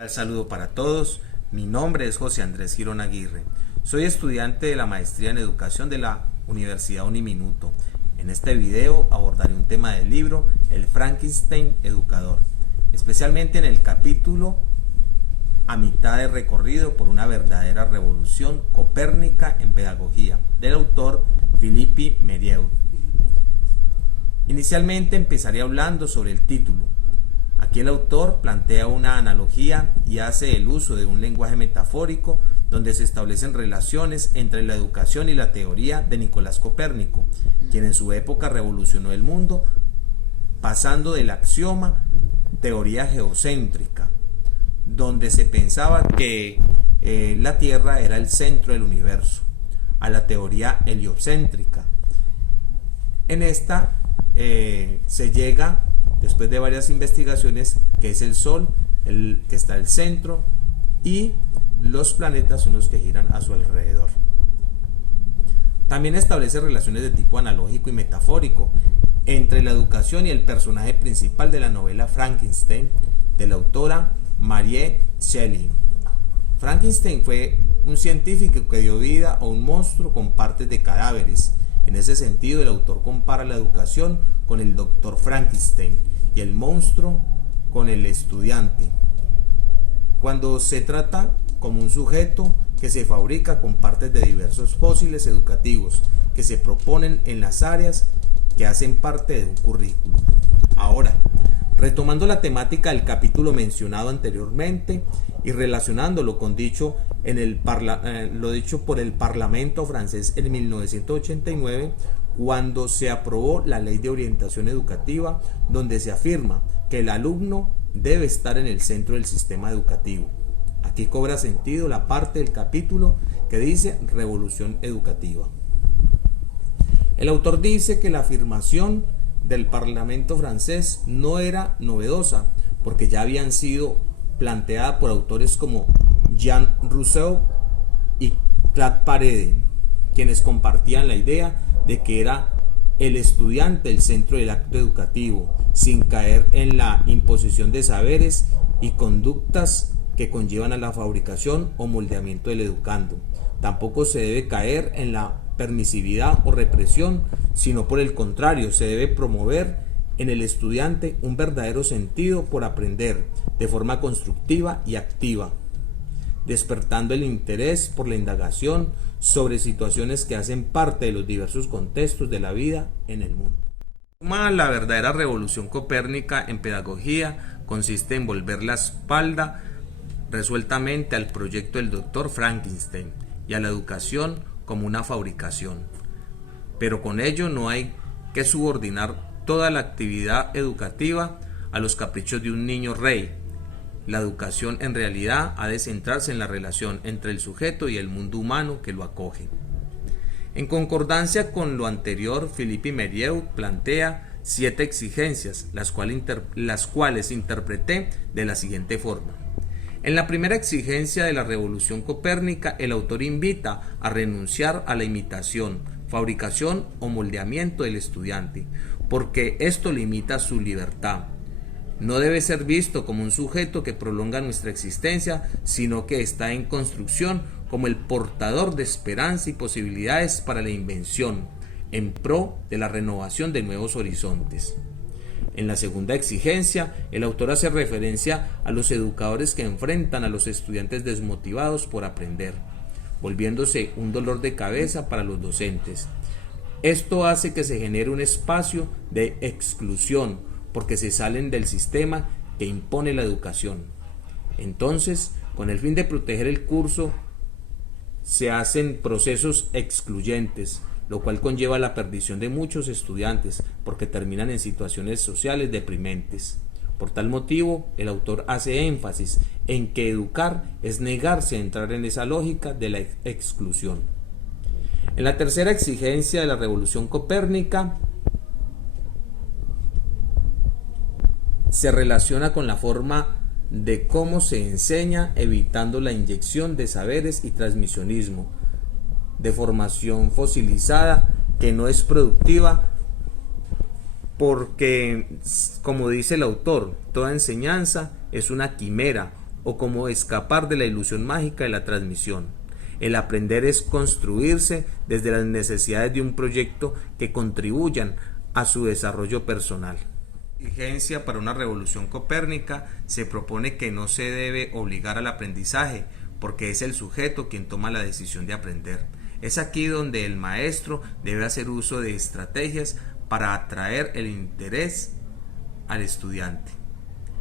Un saludo para todos, mi nombre es José Andrés Girón Aguirre, soy estudiante de la maestría en educación de la Universidad Uniminuto. En este video abordaré un tema del libro El Frankenstein Educador, especialmente en el capítulo A mitad de recorrido por una verdadera revolución copérnica en pedagogía, del autor Philippe Merieux. Inicialmente empezaré hablando sobre el título. Aquí el autor plantea una analogía y hace el uso de un lenguaje metafórico donde se establecen relaciones entre la educación y la teoría de Nicolás Copérnico, quien en su época revolucionó el mundo pasando del axioma teoría geocéntrica, donde se pensaba que la Tierra era el centro del universo, a la teoría heliocéntrica. En esta se llega, después de varias investigaciones, que es el Sol el que está al centro y los planetas son los que giran a su alrededor. También establece relaciones de tipo analógico y metafórico entre la educación y el personaje principal de la novela Frankenstein, de la autora Mary Shelley. Frankenstein fue un científico que dio vida a un monstruo con partes de cadáveres. En ese sentido, el autor compara la educación con el doctor Frankenstein y el monstruo con el estudiante, cuando se trata como un sujeto que se fabrica con partes de diversos fósiles educativos que se proponen en las áreas que hacen parte de un currículo. Ahora, retomando la temática del capítulo mencionado anteriormente y relacionándolo con lo dicho por el Parlamento francés en 1989, cuando se aprobó la Ley de Orientación Educativa, donde se afirma que el alumno debe estar en el centro del sistema educativo. Aquí cobra sentido la parte del capítulo que dice revolución educativa. El autor dice que la afirmación del Parlamento francés no era novedosa, porque ya habían sido planteada por autores como Jean Rousseau y Claude Parede, quienes compartían la idea de que era el estudiante el centro del acto educativo, sin caer en la imposición de saberes y conductas que conllevan a la fabricación o moldeamiento del educando. Tampoco se debe caer en la permisividad o represión, sino por el contrario, se debe promover en el estudiante un verdadero sentido por aprender de forma constructiva y activa, despertando el interés por la indagación sobre situaciones que hacen parte de los diversos contextos de la vida en el mundo. La verdadera revolución copérnica en pedagogía consiste en volver la espalda resueltamente al proyecto del Dr. Frankenstein y a la educación como una fabricación. Pero con ello no hay que subordinar toda la actividad educativa a los caprichos de un niño rey. La educación en realidad ha de centrarse en la relación entre el sujeto y el mundo humano que lo acoge. En concordancia con lo anterior, Philippe Merieux plantea 7 exigencias, las cuales interpreté de la siguiente forma. En la primera exigencia de la revolución copérnica, el autor invita a renunciar a la imitación, fabricación o moldeamiento del estudiante, porque esto limita su libertad. No debe ser visto como un sujeto que prolonga nuestra existencia, sino que está en construcción como el portador de esperanza y posibilidades para la invención, en pro de la renovación de nuevos horizontes. En la segunda exigencia, el autor hace referencia a los educadores que enfrentan a los estudiantes desmotivados por aprender, volviéndose un dolor de cabeza para los docentes. Esto hace que se genere un espacio de exclusión, porque se salen del sistema que impone la educación. Entonces, con el fin de proteger el curso, se hacen procesos excluyentes, lo cual conlleva la perdición de muchos estudiantes, porque terminan en situaciones sociales deprimentes. Por tal motivo, el autor hace énfasis en que educar es negarse a entrar en esa lógica de la exclusión. En la tercera exigencia de la revolución copérnica, se relaciona con la forma de cómo se enseña, evitando la inyección de saberes y transmisionismo, de formación fosilizada que no es productiva, porque, como dice el autor, toda enseñanza es una quimera, o como escapar de la ilusión mágica de la transmisión. El aprender es construirse desde las necesidades de un proyecto que contribuyan a su desarrollo personal. Exigencia para una revolución copérnica se propone que no se debe obligar al aprendizaje, porque es el sujeto quien toma la decisión de aprender. Es aquí donde el maestro debe hacer uso de estrategias para atraer el interés al estudiante.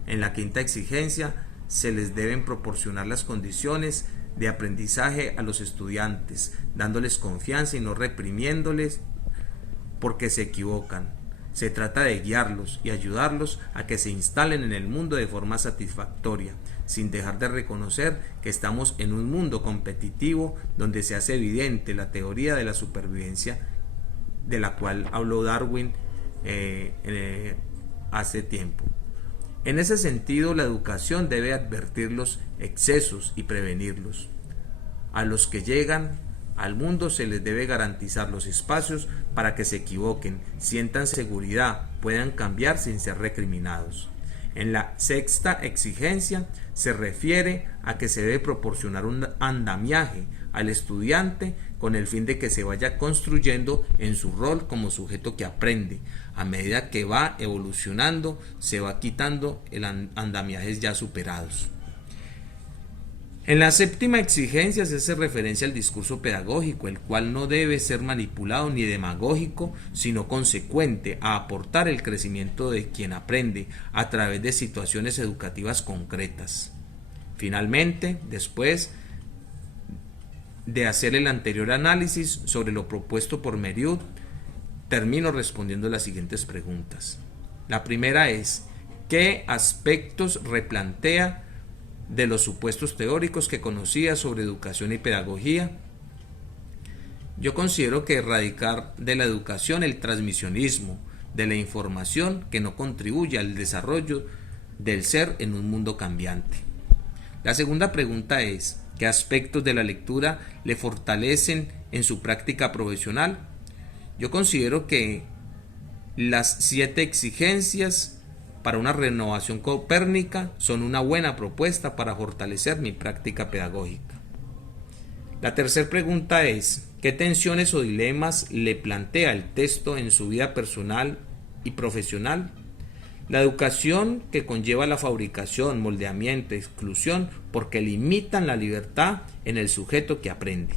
En la quinta exigencia se les deben proporcionar las condiciones de aprendizaje a los estudiantes, dándoles confianza y no reprimiéndoles porque se equivocan. Se trata de guiarlos y ayudarlos a que se instalen en el mundo de forma satisfactoria, sin dejar de reconocer que estamos en un mundo competitivo donde se hace evidente la teoría de la supervivencia de la cual habló Darwin hace tiempo. En ese sentido, la educación debe advertir los excesos y prevenirlos. A los que llegan al mundo se les debe garantizar los espacios para que se equivoquen, sientan seguridad, puedan cambiar sin ser recriminados. En la sexta exigencia se refiere a que se debe proporcionar un andamiaje al estudiante con el fin de que se vaya construyendo en su rol como sujeto que aprende. A medida que va evolucionando, se va quitando el andamiajes ya superados. En la séptima exigencia se hace referencia al discurso pedagógico, el cual no debe ser manipulado ni demagógico, sino consecuente a aportar el crecimiento de quien aprende a través de situaciones educativas concretas. Finalmente, después de hacer el anterior análisis sobre lo propuesto por Meriut, termino respondiendo las siguientes preguntas. La primera es: ¿qué aspectos replantea de los supuestos teóricos que conocía sobre educación y pedagogía? Yo considero que erradicar de la educación el transmisionismo de la información que no contribuye al desarrollo del ser en un mundo cambiante. La segunda pregunta es: ¿qué aspectos de la lectura le fortalecen en su práctica profesional? Yo considero que las 7 exigencias para una renovación copérnica son una buena propuesta para fortalecer mi práctica pedagógica. La tercera pregunta es: ¿qué tensiones o dilemas le plantea el texto en su vida personal y profesional? La educación que conlleva la fabricación, moldeamiento, exclusión, porque limitan la libertad en el sujeto que aprende.